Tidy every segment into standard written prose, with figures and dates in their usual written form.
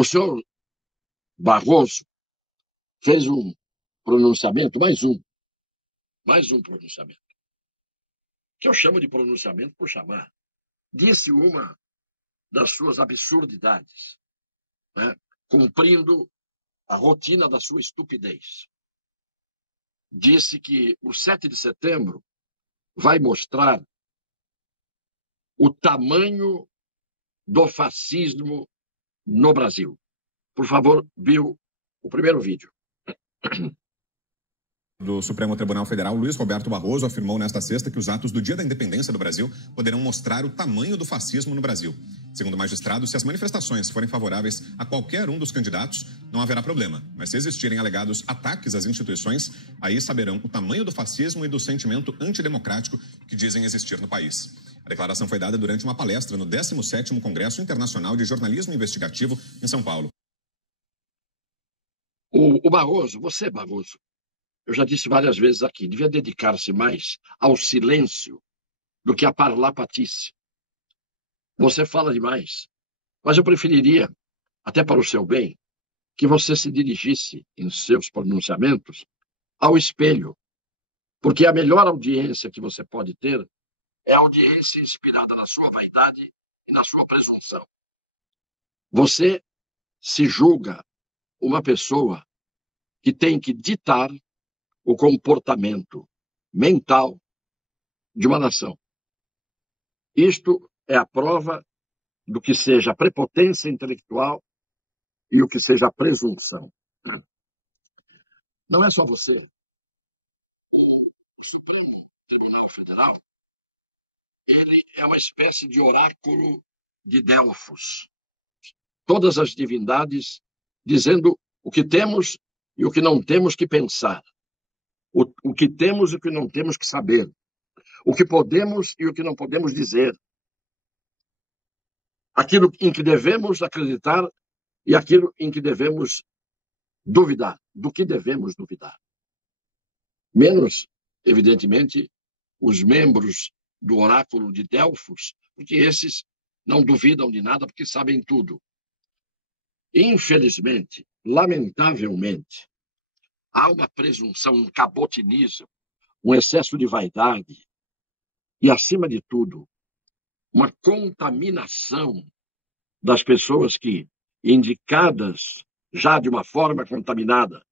O senhor Barroso fez um pronunciamento, mais um pronunciamento, que eu chamo de pronunciamento por chamar. Disse uma das suas absurdidades, né, cumprindo a rotina da sua estupidez. Disse que o 7 de setembro vai mostrar o tamanho do fascismo no Brasil. Por favor, Bill, o primeiro vídeo. Do Supremo Tribunal Federal, Luiz Roberto Barroso, afirmou nesta sexta que os atos do Dia da Independência do Brasil poderão mostrar o tamanho do fascismo no Brasil. Segundo o magistrado, se as manifestações forem favoráveis a qualquer um dos candidatos, não haverá problema. Mas se existirem alegados ataques às instituições, aí saberão o tamanho do fascismo e do sentimento antidemocrático que dizem existir no país. A declaração foi dada durante uma palestra no 17º Congresso Internacional de Jornalismo Investigativo em São Paulo. O Barroso, você, Barroso, eu já disse várias vezes aqui, devia dedicar-se mais ao silêncio do que à parlapatice. Você fala demais, mas eu preferiria, até para o seu bem, que você se dirigisse em seus pronunciamentos ao espelho, porque a melhor audiência que você pode ter é a audiência inspirada na sua vaidade e na sua presunção. Você se julga uma pessoa que tem que ditar o comportamento mental de uma nação. Isto é a prova do que seja prepotência intelectual e o que seja presunção. Não é só você. O Supremo Tribunal Federal, ele é uma espécie de oráculo de Delfos. Todas as divindades dizendo o que temos e o que não temos que pensar. O que temos e o que não temos que saber. O que podemos e o que não podemos dizer. Aquilo em que devemos acreditar e aquilo em que devemos duvidar. Do que devemos duvidar. Menos, evidentemente, os membros do oráculo de Delfos, porque esses não duvidam de nada porque sabem tudo. Infelizmente, lamentavelmente, há uma presunção, um cabotinismo, um excesso de vaidade e, acima de tudo, uma contaminação das pessoas que, indicadas já de uma forma contaminada,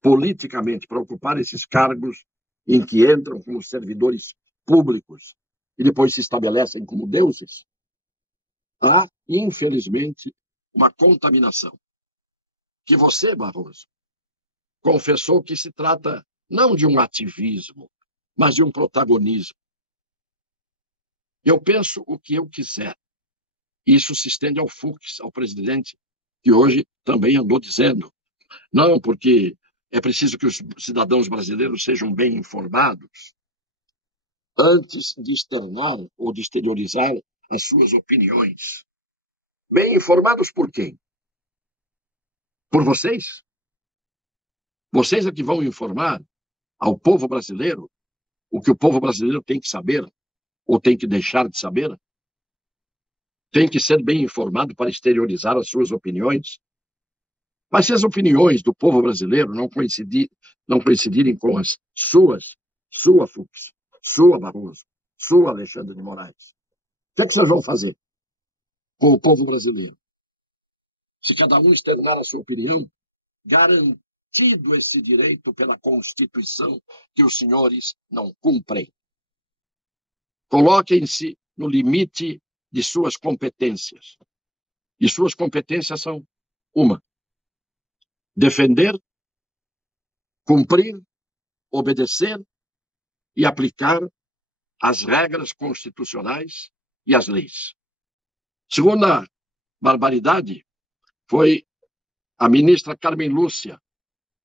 politicamente, para ocupar esses cargos em que entram como servidores públicos e depois se estabelecem como deuses, há, infelizmente, uma contaminação. Que você, Barroso, confessou que se trata não de um ativismo, mas de um protagonismo. Eu penso o que eu quiser. Isso se estende ao Fux, ao presidente, que hoje também andou dizendo. Não, porque é preciso que os cidadãos brasileiros sejam bem informados antes de externar ou de exteriorizar as suas opiniões. Bem informados por quem? Por vocês? Vocês é que vão informar ao povo brasileiro o que o povo brasileiro tem que saber ou tem que deixar de saber? Tem que ser bem informado para exteriorizar as suas opiniões? Mas se as opiniões do povo brasileiro não coincidirem com as suas, sua Fux, sua Barroso, sua Alexandre de Moraes, o que vocês vão fazer com o povo brasileiro? Se cada um externar a sua opinião, garantido esse direito pela Constituição que os senhores não cumprem. Coloquem-se no limite de suas competências. E suas competências são uma: defender, cumprir, obedecer e aplicar as regras constitucionais e as leis. Segunda barbaridade foi a ministra Carmen Lúcia,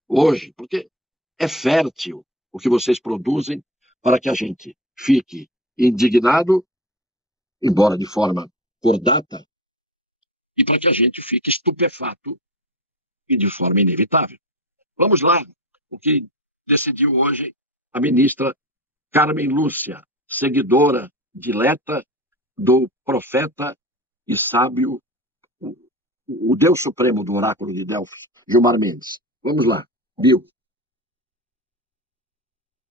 hoje, porque é fértil o que vocês produzem para que a gente fique indignado, embora de forma cordata, e para que a gente fique estupefato e de forma inevitável. Vamos lá, o que decidiu hoje a ministra Carmen Lúcia, seguidora dileta do profeta e sábio o Deus Supremo do Oráculo de Delfos, Gilmar Mendes. Vamos lá, Bill.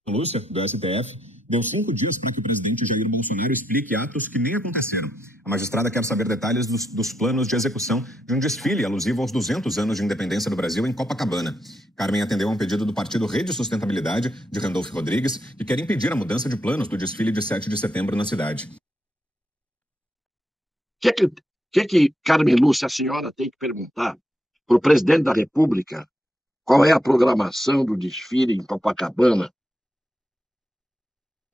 Lúcia, do STF, deu 5 dias para que o presidente Jair Bolsonaro explique atos que nem aconteceram. A magistrada quer saber detalhes dos planos de execução de um desfile alusivo aos 200 anos de independência do Brasil em Copacabana. Carmen atendeu a um pedido do partido Rede Sustentabilidade, de Randolfo Rodrigues, que quer impedir a mudança de planos do desfile de 7 de setembro na cidade. O que, Carmen Lúcia, a senhora tem que perguntar para o presidente da República qual é a programação do desfile em Copacabana?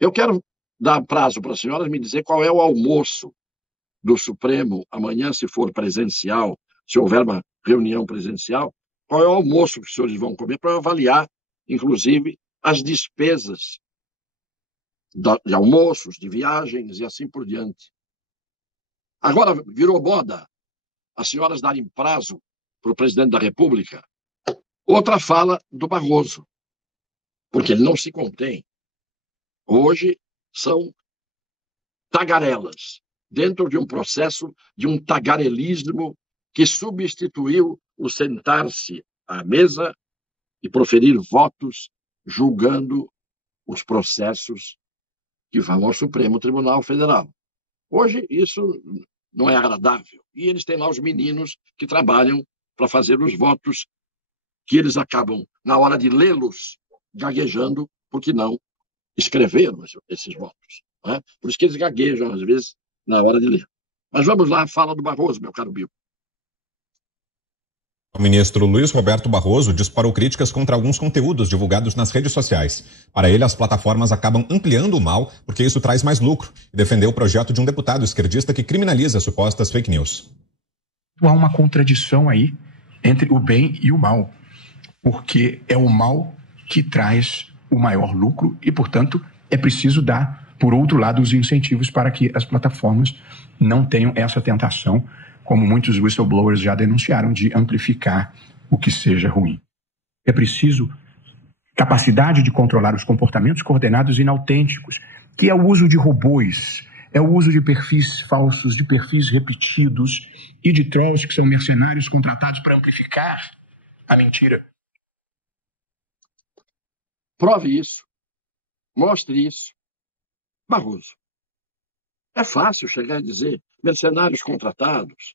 Eu quero dar prazo para a senhora me dizer qual é o almoço do Supremo amanhã, se for presencial, se houver uma reunião presencial, qual é o almoço que os senhores vão comer para avaliar, inclusive, as despesas de almoços, de viagens e assim por diante. Agora virou moda as senhoras darem prazo para o presidente da República. Outra fala do Barroso, porque ele não se contém. Hoje são tagarelas, dentro de um processo de um tagarelismo que substituiu o sentar-se à mesa e proferir votos julgando os processos que vão ao Supremo Tribunal Federal. Hoje isso não é agradável. E eles têm lá os meninos que trabalham para fazer os votos que eles acabam, na hora de lê-los, gaguejando, porque não escreveram esses votos. Não é? Por isso que eles gaguejam, às vezes, na hora de ler. Mas vamos lá, fala do Barroso, meu caro Bill. O ministro Luiz Roberto Barroso disparou críticas contra alguns conteúdos divulgados nas redes sociais. Para ele, as plataformas acabam ampliando o mal porque isso traz mais lucro e defendeu o projeto de um deputado esquerdista que criminaliza supostas fake news. Há uma contradição aí entre o bem e o mal, porque é o mal que traz o maior lucro e, portanto, é preciso dar, por outro lado, os incentivos para que as plataformas não tenham essa tentação, como muitos whistleblowers já denunciaram, de amplificar o que seja ruim. É preciso capacidade de controlar os comportamentos coordenados inautênticos, que é o uso de robôs, é o uso de perfis falsos, de perfis repetidos e de trolls que são mercenários contratados para amplificar a mentira. Prove isso. Mostre isso. Barroso. É fácil chegar e dizer mercenários contratados,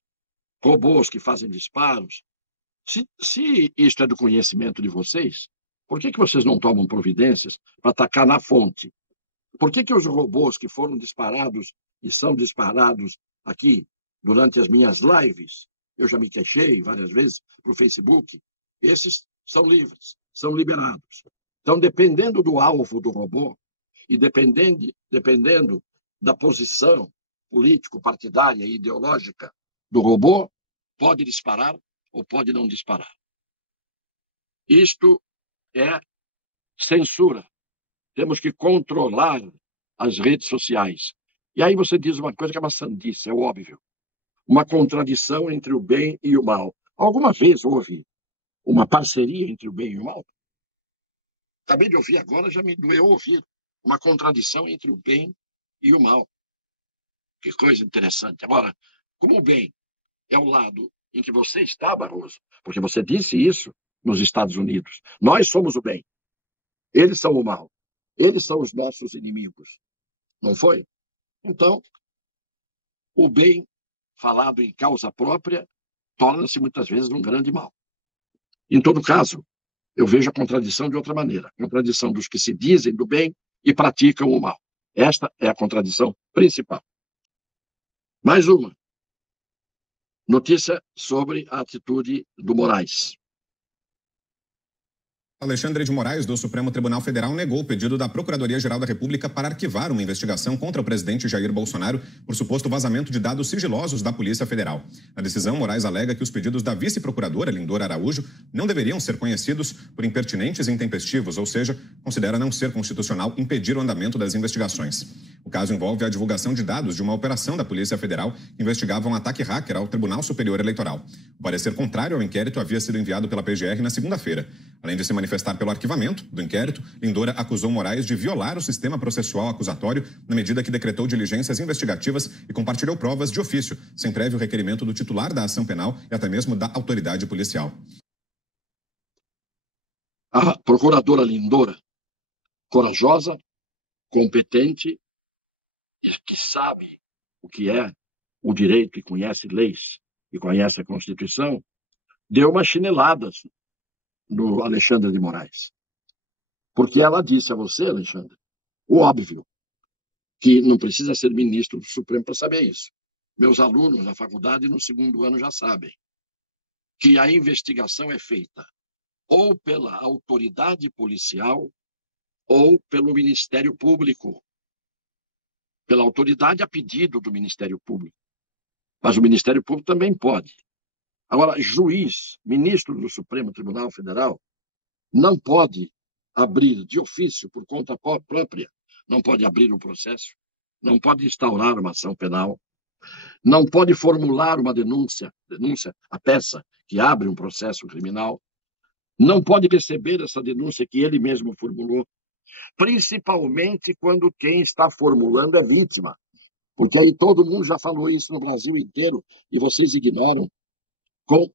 robôs que fazem disparos. Se isto é do conhecimento de vocês, por que vocês não tomam providências para atacar na fonte? Por que os robôs que foram disparados e são disparados aqui durante as minhas lives, eu já me queixei várias vezes para o Facebook, esses são livres, são liberados. Então, dependendo do alvo do robô e dependendo da posição político-partidária e ideológica do robô, pode disparar ou pode não disparar. Isto é censura. Temos que controlar as redes sociais. E aí você diz uma coisa que é uma sandice, é óbvio. Uma contradição entre o bem e o mal. Alguma vez houve uma parceria entre o bem e o mal? Acabei de ouvir agora, já me doeu ouvir. Uma contradição entre o bem e o mal. Que coisa interessante. Agora, como o bem é o lado em que você está, Barroso, porque você disse isso nos Estados Unidos. Nós somos o bem. Eles são o mal. Eles são os nossos inimigos. Não foi? Então, o bem falado em causa própria torna-se muitas vezes um grande mal. Em todo caso, eu vejo a contradição de outra maneira. A contradição dos que se dizem do bem e praticam o mal. Esta é a contradição principal. Mais uma. Notícia sobre a atitude do Moraes. Alexandre de Moraes, do Supremo Tribunal Federal, negou o pedido da Procuradoria-Geral da República para arquivar uma investigação contra o presidente Jair Bolsonaro por suposto vazamento de dados sigilosos da Polícia Federal. Na decisão, Moraes alega que os pedidos da vice-procuradora, Lindora Araújo, não deveriam ser conhecidos por impertinentes e intempestivos, ou seja, considera não ser constitucional impedir o andamento das investigações. O caso envolve a divulgação de dados de uma operação da Polícia Federal que investigava um ataque hacker ao Tribunal Superior Eleitoral. O parecer contrário ao inquérito havia sido enviado pela PGR na segunda-feira. Além de se manifestar pelo arquivamento do inquérito, Lindora acusou Moraes de violar o sistema processual acusatório na medida que decretou diligências investigativas e compartilhou provas de ofício, sem prévio requerimento do titular da ação penal e até mesmo da autoridade policial. A procuradora Lindora, corajosa, competente, e que sabe o que é o direito e conhece leis e conhece a Constituição, deu umas chineladas no Alexandre de Moraes. Porque ela disse a você, Alexandre, o óbvio, que não precisa ser ministro do Supremo para saber isso. Meus alunos na faculdade, no segundo ano, já sabem que a investigação é feita ou pela autoridade policial ou pelo Ministério Público. Pela autoridade a pedido do Ministério Público. Mas o Ministério Público também pode. Agora, juiz, ministro do Supremo Tribunal Federal, não pode abrir de ofício, por conta própria, não pode abrir um processo, não pode instaurar uma ação penal, não pode formular uma denúncia, a peça que abre um processo criminal, não pode receber essa denúncia que ele mesmo formulou, principalmente quando quem está formulando é vítima. Porque aí todo mundo já falou isso no Brasil inteiro e vocês ignoram com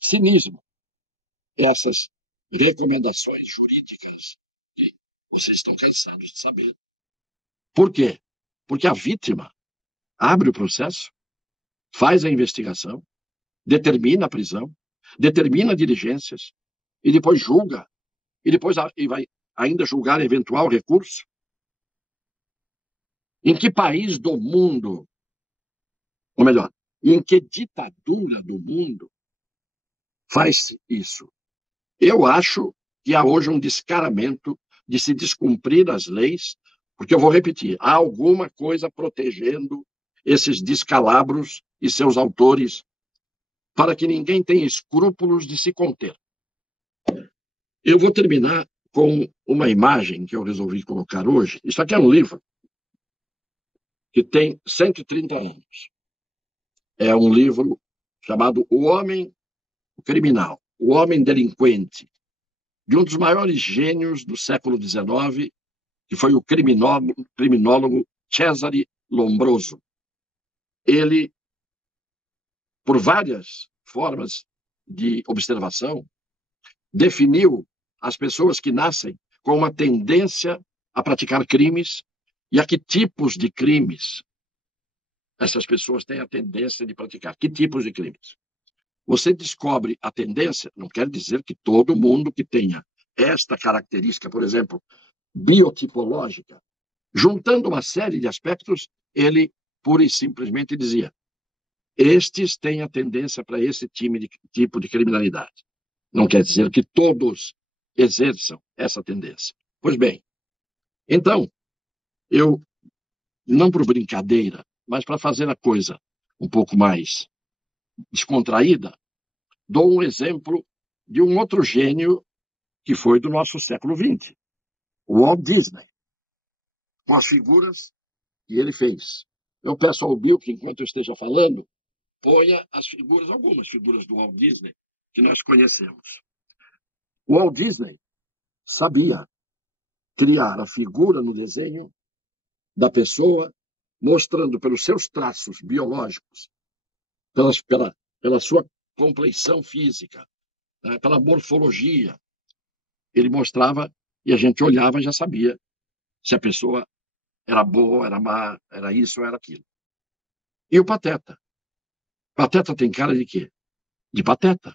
cinismo essas recomendações jurídicas que vocês estão cansados de saber. Por quê? Porque a vítima abre o processo, faz a investigação, determina a prisão, determina diligências e depois julga. E depois vai ainda julgar eventual recurso. Em que país do mundo, ou melhor, em que ditadura do mundo faz isso? Eu acho que há hoje um descaramento de se descumprir as leis, porque eu vou repetir, há alguma coisa protegendo esses descalabros e seus autores para que ninguém tenha escrúpulos de se conter. Eu vou terminar com uma imagem que eu resolvi colocar hoje. Isso aqui é um livro que tem 130 anos. É um livro chamado O Homem Criminal, O Homem Delinquente, de um dos maiores gênios do século XIX, que foi o criminólogo Cesare Lombroso. Ele, por várias formas de observação, definiu as pessoas que nascem com uma tendência a praticar crimes e a que tipos de crimes essas pessoas têm a tendência de praticar. Que tipos de crimes? Você descobre a tendência, não quer dizer que todo mundo que tenha esta característica, por exemplo, biotipológica, juntando uma série de aspectos, ele pura e simplesmente dizia: estes têm a tendência para esse tipo de criminalidade. Não quer dizer que todos exerçam essa tendência. Pois bem, então, eu, não por brincadeira, mas para fazer a coisa um pouco mais descontraída, dou um exemplo de um outro gênio que foi do nosso século XX, o Walt Disney, com as figuras que ele fez. Eu peço ao Bill que, enquanto eu esteja falando, ponha as figuras, algumas figuras do Walt Disney que nós conhecemos. O Walt Disney sabia criar a figura no desenho da pessoa, mostrando pelos seus traços biológicos, pela sua compleição física, pela morfologia. Ele mostrava e a gente olhava e já sabia se a pessoa era boa, era má, era isso ou era aquilo. E o Pateta? Pateta tem cara de quê? De pateta.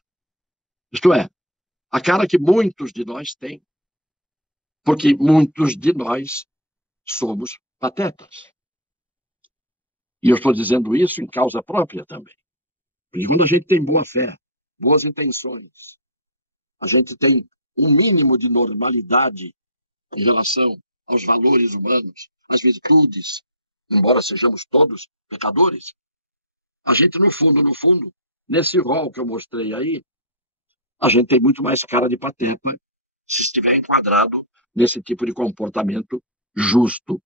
Isto é, a cara que muitos de nós têm, porque muitos de nós somos patetas. E eu estou dizendo isso em causa própria também. Porque quando a gente tem boa fé, boas intenções, a gente tem um mínimo de normalidade em relação aos valores humanos, às virtudes, embora sejamos todos pecadores, a gente, no fundo, nesse rol que eu mostrei aí, a gente tem muito mais cara de pateta se estiver enquadrado nesse tipo de comportamento justo,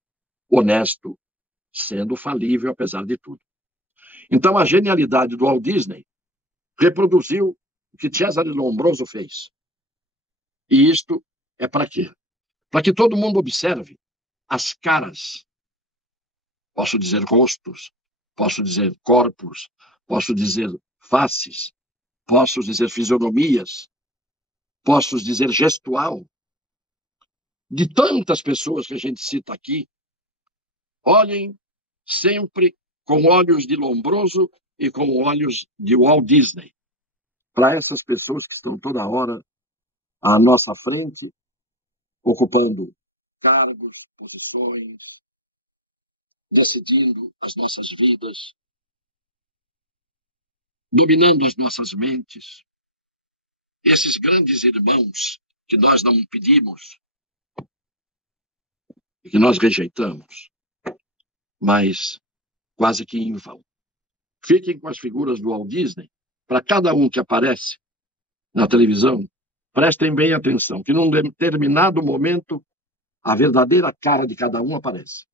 honesto, sendo falível apesar de tudo. Então, a genialidade do Walt Disney reproduziu o que Cesare Lombroso fez. E isto é para quê? Para que todo mundo observe as caras. Posso dizer rostos, posso dizer corpos, posso dizer faces, posso dizer fisionomias, posso dizer gestual. De tantas pessoas que a gente cita aqui, olhem sempre com olhos de Lombroso e com olhos de Walt Disney. Para essas pessoas que estão toda hora à nossa frente, ocupando cargos, posições, decidindo as nossas vidas, dominando as nossas mentes. Esses grandes irmãos que nós não pedimos e que nós rejeitamos, mas quase que em vão. Fiquem com as figuras do Walt Disney. Para cada um que aparece na televisão, prestem bem atenção, que num determinado momento a verdadeira cara de cada um aparece.